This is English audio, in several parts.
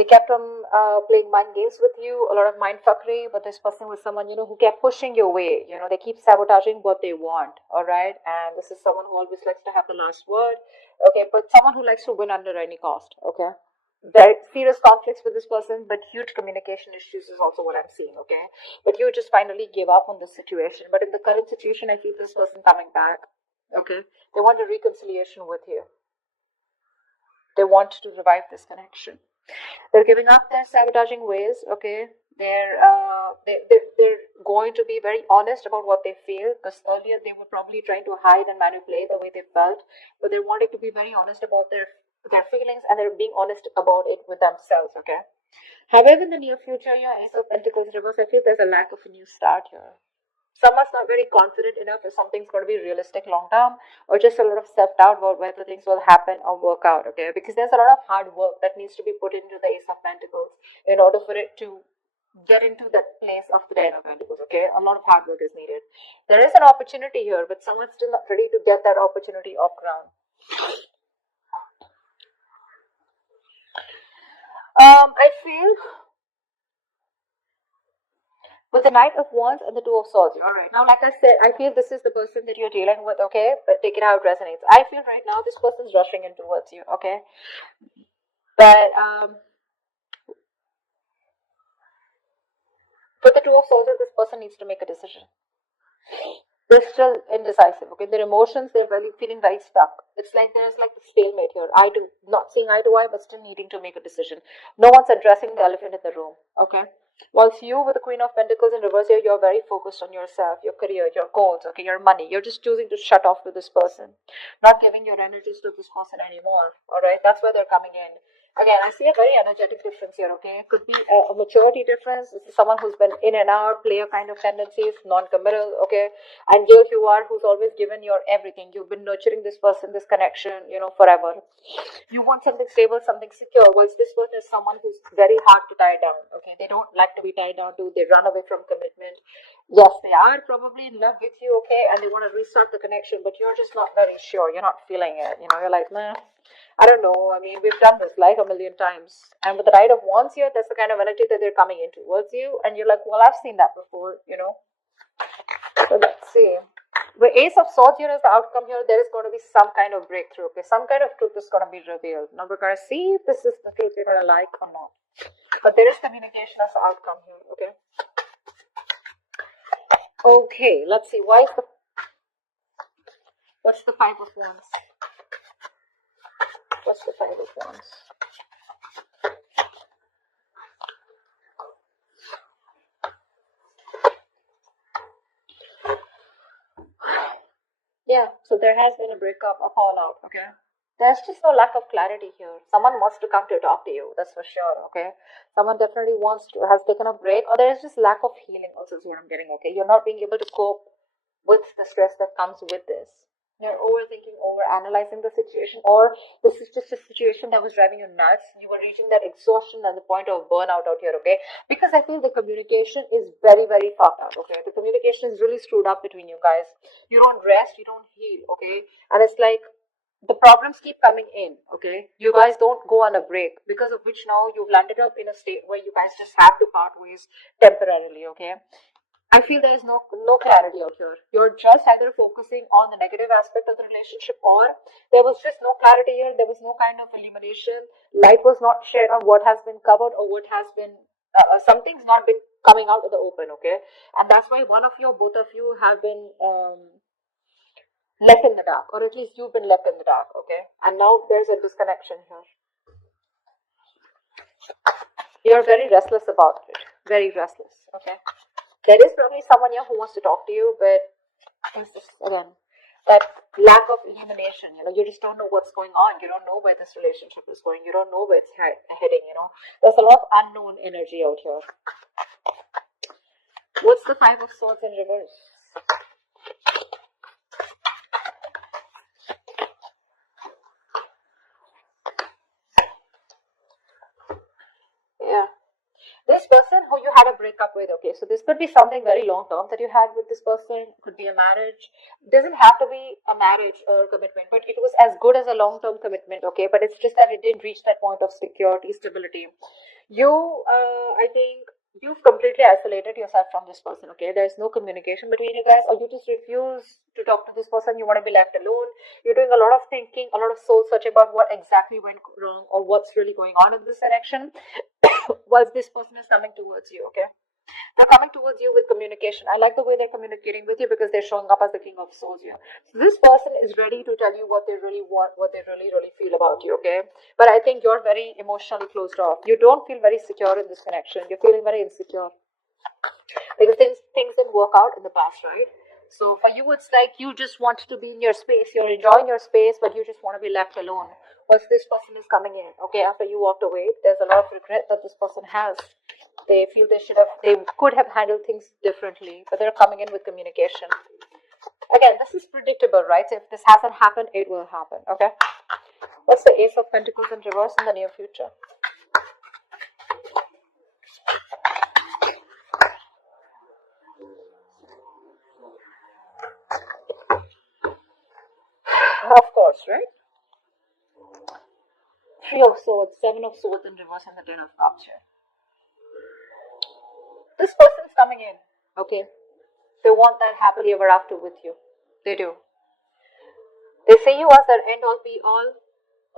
They kept on playing mind games with you, a lot of mind fuckery, but this person was someone, who kept pushing your way. They keep sabotaging what they want, all right? And this is someone who always likes to have the last word, okay? But someone who likes to win under any cost, okay? Very serious conflicts with this person, but huge communication issues is also what I'm seeing, okay? But you just finally give up on the situation. But in the current situation, I feel this person coming back, okay? They want a reconciliation with you. They want to revive this connection. They're giving up their sabotaging ways, okay? They're going to be very honest about what they feel, because earlier they were probably trying to hide and manipulate the way they felt, but they're wanting to be very honest about their feelings, and they're being honest about it with themselves, okay? However, in the near future, your Ace of Pentacles reverse, I feel there's a lack of a new start here. Someone's not very confident enough if something's going to be realistic long term, or just a lot of self-doubt about whether things will happen or work out, okay? Because there's a lot of hard work that needs to be put into the Ace of Pentacles in order for it to get into that place of the Ten of Pentacles, okay? A lot of hard work is needed. There is an opportunity here, but someone's still not ready to get that opportunity off ground. I feel with the Knight of Wands and the Two of Swords. All right. Now, like I said, I feel this is the person that you're dealing with, okay? But take it how it resonates. I feel right now this person's rushing in towards you, okay? But for the Two of Swords, this person needs to make a decision. They're still indecisive, okay? Their emotions, they're really feeling very stuck. It's like there's like the stalemate here. Not seeing eye to eye, but still needing to make a decision. No one's addressing the elephant in the room, okay? Whilst you, with the Queen of Pentacles in reverse here, you're very focused on yourself, your career, your goals, okay, your money. You're just choosing to shut off to this person, not giving your energies to this person anymore, all right? That's where they're coming in. Again, I see a very energetic difference here, okay? It could be a maturity difference. This is someone who's been in and out, player kind of tendencies, non-committal, okay? And here you are, who's always given your everything. You've been nurturing this person, this connection, forever. You want something stable, something secure. Whilst this person is someone who's very hard to tie down, okay? They don't like to be tied down to. They run away from commitment. Yes, they are probably in love with you, okay? And they want to restart the connection, but you're just not very sure. You're not feeling it. You're like, nah. I don't know. I mean, we've done this like a million times. And with the Knight of Wands here, that's the kind of energy that they're coming in towards you. And you're like, well, I've seen that before, So let's see. The Ace of Swords here is the outcome here. There is going to be some kind of breakthrough. Okay, some kind of truth is going to be revealed. Now we're going to see if this is the truth you're going to like or not. But there is communication as the outcome here. Okay. Okay, let's see. What's the Five of Wands? What's the Five of Wands? Yeah, so there has been a breakup, a fallout, okay? There's just no lack of clarity here. Someone wants to come to talk to you, that's for sure, okay? Someone definitely has taken a break, or there is just lack of healing also is what I'm getting, okay? You're not being able to cope with the stress that comes with this. You're overthinking, overanalyzing the situation, or this is just a situation that was driving you nuts. You were reaching that exhaustion and the point of burnout out here, okay? Because I feel the communication is very, very fucked up, okay? The communication is really screwed up between you guys. You don't rest, you don't heal, okay? And it's like the problems keep coming in, okay? You guys don't go on a break, because of which now you've landed up in a state where you guys just have to part ways temporarily, okay? I feel there is no clarity out here. You're just either focusing on the negative aspect of the relationship, or there was just no clarity here. There was no kind of illumination. Light was not shared on what has been covered, or what has been something's not been coming out of the open. Okay, and that's why one of you, or both of you, have been left in the dark, or at least you've been left in the dark. Okay, and now there's a disconnection here. You're very restless about it. Very restless. Okay. There is probably someone here who wants to talk to you, but it's just, again, that lack of illumination. You just don't know what's going on. You don't know where this relationship is going. You don't know where it's heading. There's a lot of unknown energy out here. What's the Five of Swords in reverse? Yeah. This person who you you had a breakup with, okay? So this could be something very long term that you had with this person, could be a marriage. Doesn't have to be a marriage or commitment, but it was as good as a long term commitment, okay? But it's just that it didn't reach that point of security, stability. I think you've completely isolated yourself from this person, okay? There's no communication between you guys, or you just refuse to talk to this person. You want to be left alone. You're doing a lot of thinking, a lot of soul searching about what exactly went wrong or what's really going on in this direction whilst this person is coming towards you, okay? They're coming towards you with communication. I like the way they're communicating with you because they're showing up as the king of swords here. So this person is ready to tell you what they really want, what they really, really feel about you, okay? But I think you're very emotionally closed off. You don't feel very secure in this connection. You're feeling very insecure because things didn't work out in the past, right? So for you, it's like you just want to be in your space. You're enjoying your space, but you just want to be left alone. Once this person is coming in, okay, after you walked away, there's a lot of regret that this person has. They feel they could have handled things differently, but they're coming in with communication. Again, this is predictable, right? So if this hasn't happened, it will happen, okay? What's the Ace of Pentacles in reverse in the near future? Of course, right? Three of Swords, Seven of Swords in reverse, and the Ten of Cups here. This person's coming in, okay? They want that happily ever after with you. They do. They say you as their end all be all,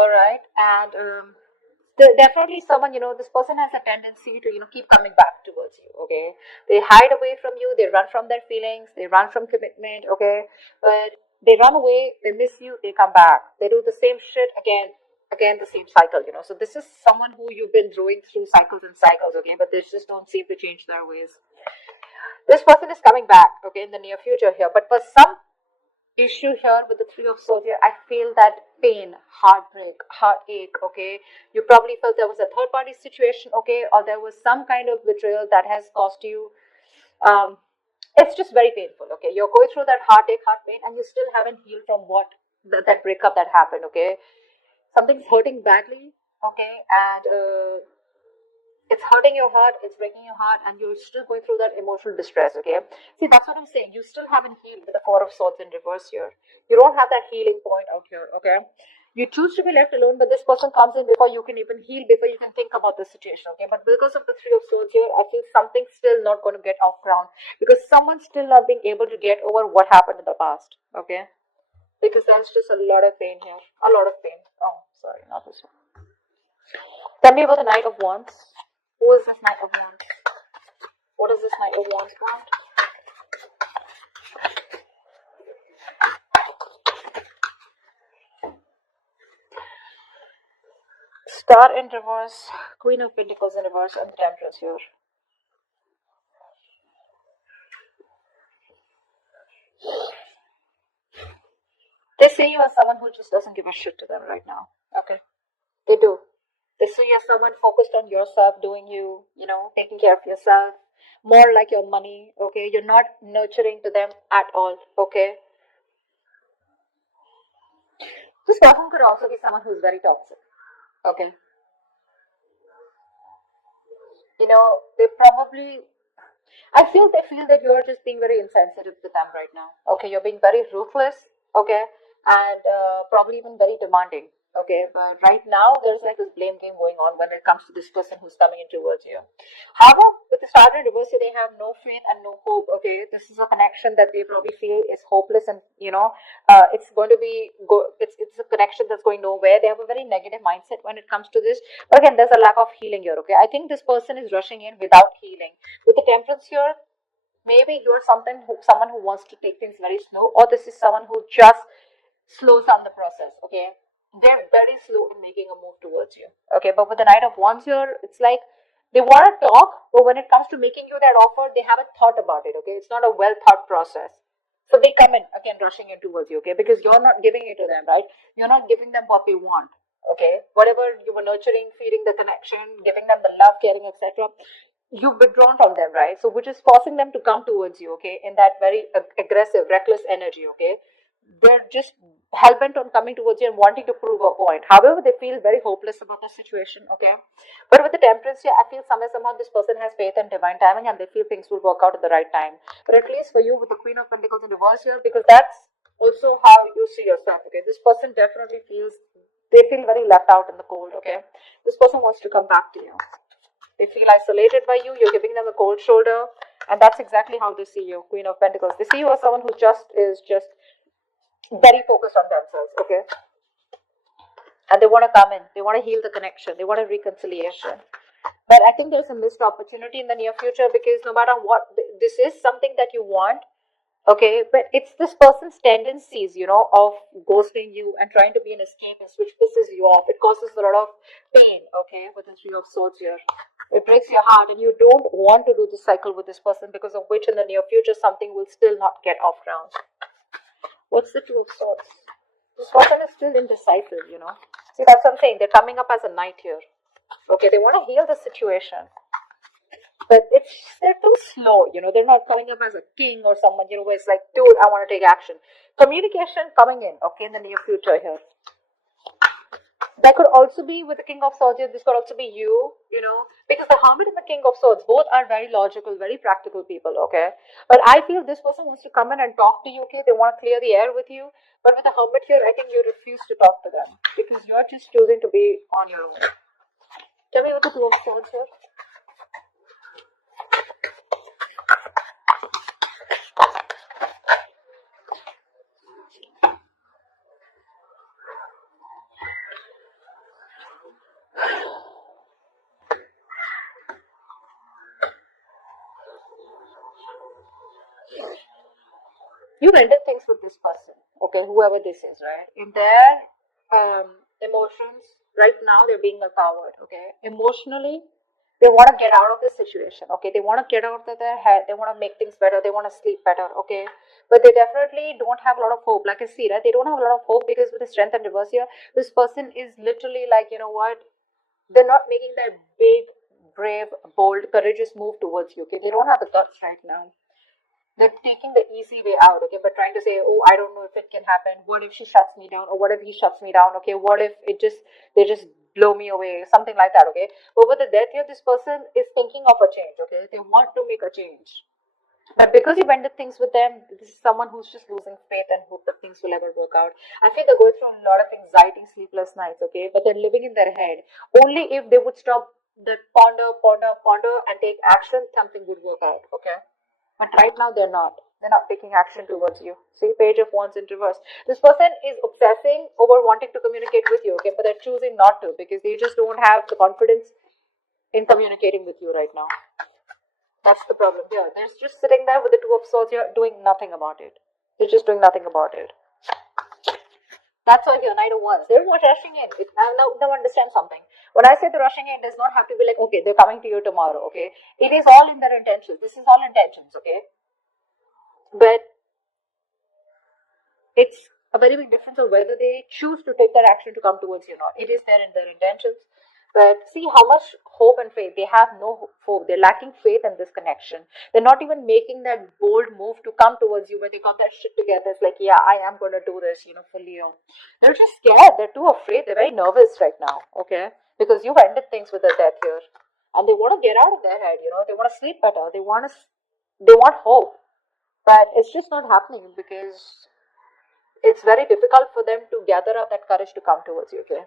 alright? And definitely someone, this person has a tendency to, keep coming back towards you, okay? They hide away from you, they run from their feelings, they run from commitment, okay? But they run away, they miss you, they come back. They do the same shit again the same cycle, So this is someone who you've been going through cycles and cycles, okay? But they just don't seem to change their ways. This person is coming back, okay, in the near future here. But for some issue here with the Three of Swords here, I feel that pain, heartbreak, heartache, okay? You probably felt there was a third party situation, okay? Or there was some kind of betrayal that has cost you. It's just very painful, okay? You're going through that heartache, heart pain, and you still haven't healed from that breakup that happened, okay? Something's hurting badly, okay? And it's hurting your heart, it's breaking your heart, and you're still going through that emotional distress, okay? See, that's what I'm saying. You still haven't healed with the Four of Swords in reverse here. You don't have that healing point out here, okay? You choose to be left alone, but this person comes in before you can even heal, before you can think about the situation, okay? But because of the Three of Swords here, I feel something's still not going to get off ground because someone's still not being able to get over what happened in the past, okay? Because there's just a lot of pain here. A lot of pain. Oh, sorry, not this one. Tell me about the Knight of Wands. Who is this Knight of Wands? What does this Knight of Wands want? Star in reverse, Queen of Pentacles in reverse, and Temperance here. They see you as someone who just doesn't give a shit to them right now. Okay. They do. They see you as someone focused on yourself, doing you, taking care of yourself, more like your money, okay? You're not nurturing to them at all, okay? This person could also be someone who's very toxic, okay? I feel they feel that you're just being very insensitive to them right now, okay? You're being very ruthless, okay? And probably even very demanding. Okay, but right now there's like this blame game going on when it comes to this person who's coming in towards you. However, with the Star in reverse, they have no faith and no hope. Okay, this is a connection that they probably feel is hopeless, and it's going to be it's a connection that's going nowhere. They have a very negative mindset when it comes to this. But again, there's a lack of healing here. Okay, I think this person is rushing in without healing. With the Temperance here, maybe you're someone who wants to take things very slow, or this is someone who just slows down the process. Okay, they're very slow in making a move towards you. Okay, but with the Knight of Wands here, it's like they want to talk, but when it comes to making you that offer, they haven't thought about it. Okay, it's not a well thought process. So they come in again, rushing in towards you. Okay, because you're not giving it to them, right? You're not giving them what they want. Okay, whatever you were nurturing, feeding the connection, giving them the love, caring, etc. You've withdrawn from them, right? So which is forcing them to come towards you. Okay, in that very aggressive, reckless energy. Okay, they're just hell-bent on coming towards you and wanting to prove a point. However, they feel very hopeless about the situation, okay? But with the temperance here, I feel somehow this person has faith in divine timing and they feel things will work out at the right time. But at least for you with the Queen of Pentacles in reverse here, because that's also how you see yourself, okay? This person definitely feels, they feel very left out in the cold, okay? This person wants to come back to you. They feel isolated by you, you're giving them a cold shoulder, and that's exactly how they see you, Queen of Pentacles. They see you as someone who is just very focused on themselves, okay? And they want to come in, they want to heal the connection, they want a reconciliation. But I think there's a missed opportunity in the near future, because no matter what, this is something that you want, okay? But it's this person's tendencies, of ghosting you and trying to be an escapist, which pisses you off. It causes a lot of pain, okay, with the Three of Swords here. It breaks your heart, and you don't want to do this cycle with this person, because of which in the near future something will still not get off ground. What's the Two of Swords? This person is still indecisive, See, that's what I'm saying. They're coming up as a knight here. Okay, they want to heal the situation. But they're too slow, They're not coming up as a king or someone, who is like, dude, I want to take action. Communication coming in, okay, in the near future here. That could also be with the King of Swords here. This could also be you, because the Hermit and the King of Swords both are very logical, very practical people, okay? But I feel this person wants to come in and talk to you, okay? They want to clear the air with you. But with the Hermit here, I think you refuse to talk to them because you're just choosing to be on your own. Tell me what the Two of Swords here. You've ended things with this person, okay, whoever this is, right? In their emotions, right now they're being a coward, okay? Emotionally, they want to get out of this situation, okay? They want to get out of their head, they want to make things better, they want to sleep better, okay? But they definitely don't have a lot of hope, like I see, right? They don't have a lot of hope because with the Strength and reverse here, this person is literally like, you know what? They're not making that big, brave, bold, courageous move towards you, okay? They don't have the guts right now. They're taking the easy way out, okay, but trying to say, oh, I don't know if it can happen. What if she shuts me down? Or what if he shuts me down? Okay, what if they just blow me away? Something like that, okay? But with the death here, this person is thinking of a change, okay? They want to make a change. But because you've ended things with them, this is someone who's just losing faith and hope that things will ever work out. I feel they're going through a lot of anxiety, sleepless nights, okay? But they're living in their head. Only if they would stop the ponder, and take action, something would work out, okay? But right now they're not. They're not taking action towards you. See, Page of Wands in reverse. This person is obsessing over wanting to communicate with you, okay? But they're choosing not to because they just don't have the confidence in communicating with you right now. That's the problem here. They're just sitting there with the Two of Swords here doing nothing about it. They're just doing nothing about it. That's why the Knight of Wands. They're not rushing in. Now understand something. When I say the rushing in, does not have to be like, okay, they're coming to you tomorrow, okay? It is all in their intentions. This is all intentions, okay? But it's a very big difference of whether they choose to take that action to come towards you or not. It is there in their intentions. But see how much hope and faith. They have no hope. They're lacking faith in this connection. They're not even making that bold move to come towards you where they got that shit together. It's like, yeah, I am going to do this, for Leo. They're just scared. They're too afraid. They're very nervous right now, okay? Because you've ended things with the death here. And they want to get out of their head, They want to sleep better. They want hope. But it's just not happening because it's very difficult for them to gather up that courage to come towards you, okay?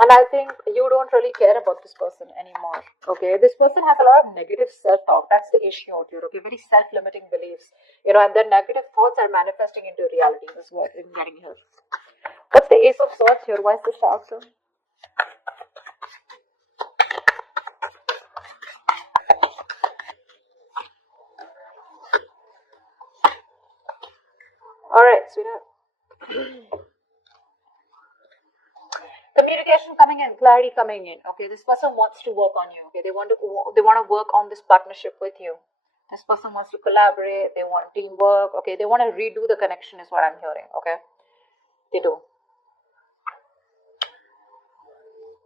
And I think you don't really care about this person anymore, okay? This person has a lot of negative self-talk. That's the issue out here, okay? Very self-limiting beliefs, and their negative thoughts are manifesting into reality. This is what I'm getting here. What's the Ace of Swords here? Why is this outcome? Alright, sweetheart. Communication coming in, clarity coming in. Okay, this person wants to work on you. Okay, they want to work on this partnership with you. This person wants to collaborate. They want teamwork. Okay, they want to redo the connection. Is what I'm hearing. Okay, they do.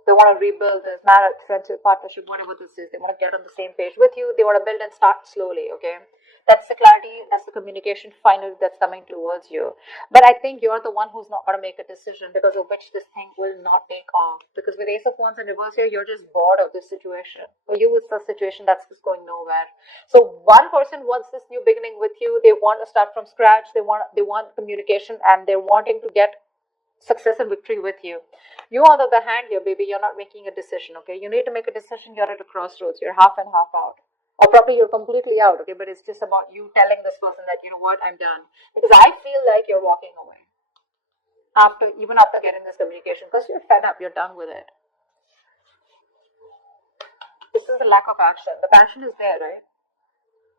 They want to rebuild this marriage, friendship, partnership, whatever this is. They want to get on the same page with you. They want to build and start slowly, okay? That's the clarity, that's the communication finally that's coming towards you. But I think you're the one who's not going to make a decision because of which this thing will not take off. Because with Ace of Wands in reverse here, you're just bored of this situation. For you, it's a situation that's just going nowhere. So one person wants this new beginning with you. They want to start from scratch. They want communication, and they're wanting to get success and victory with you. You, on the other hand, here, baby, you're not making a decision, okay? You need to make a decision. You're at a crossroads. You're half and half out. Or probably you're completely out, okay? But it's just about you telling this person that, you know what, I'm done. Because I feel like you're walking away. Even after getting this communication. Because you're fed up. You're done with it. This is the lack of action. The passion is there, right?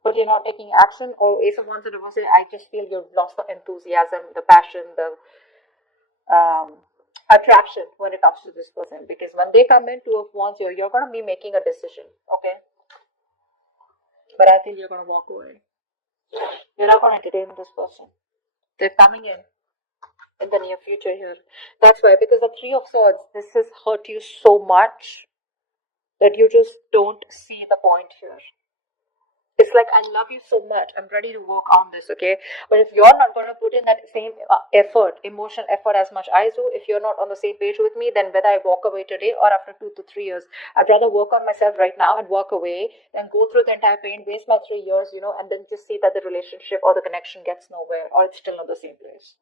But you're not taking action. Or Ace of Wands in reverse, I just feel you've lost the enthusiasm, the passion, the attraction when it comes to this person, because when they come in, Two of Wands, you're going to be making a decision, okay? But I feel you're going to walk away. You're not going to entertain this person. They're coming in the near future here. That's why, because the Three of Swords, this has hurt you so much that you just don't see the point here. It's like, I love you so much. I'm ready to work on this, okay? But if you're not going to put in that same effort, emotional effort as much I do, if you're not on the same page with me, then whether I walk away today or after 2 to 3 years, I'd rather work on myself right now and walk away than go through the entire pain, waste my 3 years, and then just see that the relationship or the connection gets nowhere or it's still not the same place.